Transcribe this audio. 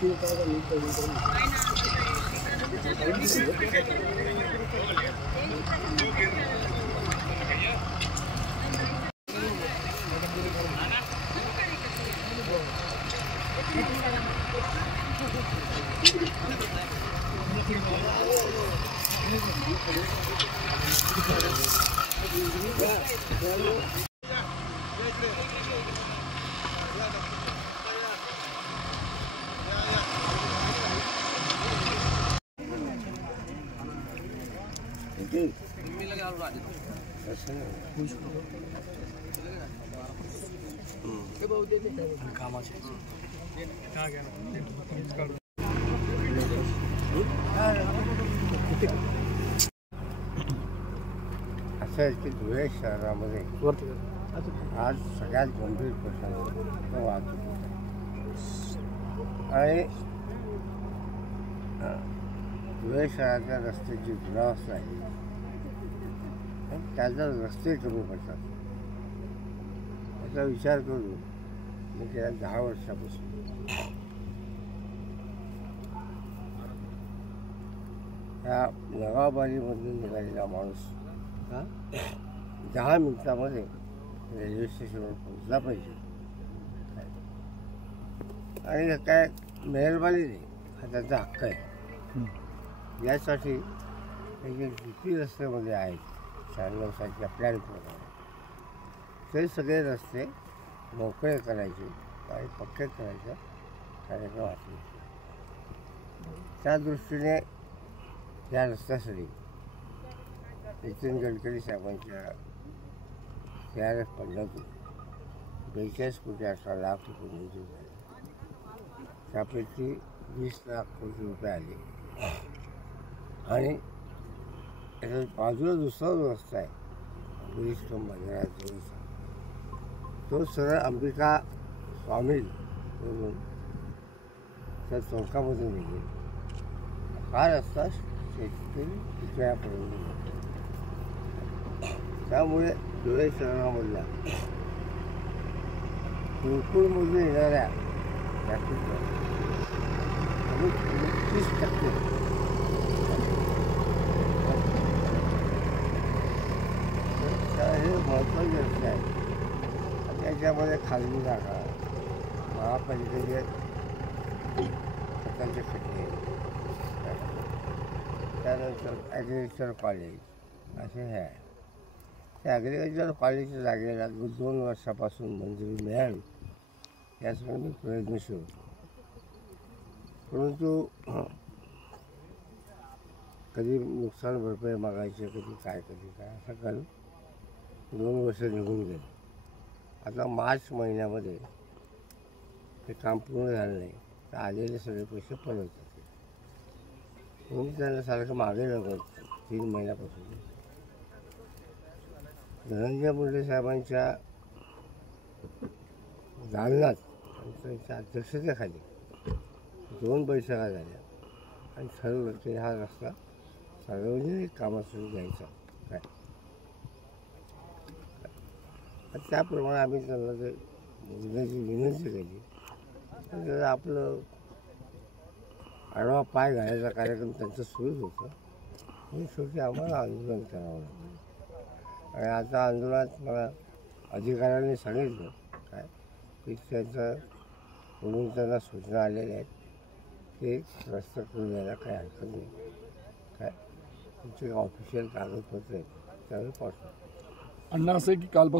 असं आहे की धुळे शहरामध्ये आज सगळ्यात गंभीर प्रश्न तो वाहतूक आणि धुळे शहराच्या रस्त्याची दुरावस्था आहे. त्याचा रस्ते कमी पडतात याचा विचार करून मी गेल्या 10 वर्षापासून ह्या नगावबारीमधून निघालेला माणूस 10 मिनिटामध्ये रेल्वे स्टेशनवर पोहोचला पाहिजे आणि काय मेहरबानी नाही, हा त्याचा हक्क आहे. यासाठी हे जे जिती रस्त्यामध्ये आहेत 96च्या प्लॅनप्रमाणे ते सगळे रस्ते मोकळे करायचे आणि पक्के करायचा कार्यक्रम असेल. त्या दृष्टीने या रस्त्यासाठी नितीन गडकरी साहेबांच्या CRF फंडातून 42 कोटी 18 लाख रुपये मंजूर झाले. त्यापैकी 20 लाख कोटी रुपये आले आणि त्याच्या बाजूला दुसरा जो रस्ता आहे गिरीशम बाजाराचा तो सरळ अंबिका स्वामी म्हणून त्या चौकामधून निघेल. हा रस्ता शेतकरी विजयापर्यंत त्यामुळे धुळे शहरामधल्या किरकोळमधून येणाऱ्या ट्रॅफिकला 30% हे महत्त्वाचे रस्ते आहेत. त्याच्यामध्ये खाजगी जागा, महापालिकेचे खतांचे खड्डे, त्यानंतर ॲग्रिकल्चर कॉलेज असे हे आहे. त्या ॲग्रिकल्चर कॉलेजच्या जागेला 2 वर्षापासून मंजुरी मिळावी यासाठी मी प्रयत्नशील होतो. परंतु कधी नुकसान भरपाई मागायचे, कधी काय असं करून 2 वर्ष निघून गेले. आता मार्च महिन्यामध्ये ते काम पूर्ण झालं नाही तर आलेले सगळे पैसे परत जाते. म्हणून त्यांना सारखं मागे लागत 3 महिन्यापासून धनंजय मुंडे साहेबांच्या जालन्यात त्यांच्या अध्यक्षतेखाली 2 बैठका झाल्या आणि ठरवलं की हा रस्ता सार्वजनिक कामासाठी घ्यायचा काय. त्याप्रमाणे आम्ही त्यांना ते बोलण्याची विनंती केली पण त्याला आपलं आडवा पाय घालायचा कार्यक्रम त्यांचं सुरूच होतं. म्हणून शेवटी आम्हाला आंदोलन करावं लागलं आणि आता आंदोलनात मला अधिकाऱ्यांनी सांगितलं काय की त्यांचं म्हणून त्यांना सूचना आलेल्या आहेत की रस्ता करून द्यायला काही हरकत नाही काय. तुमचे ऑफिशियल कागदपत्र आहेत त्यावेळी पाठवा. अण्णा असं की कालपासून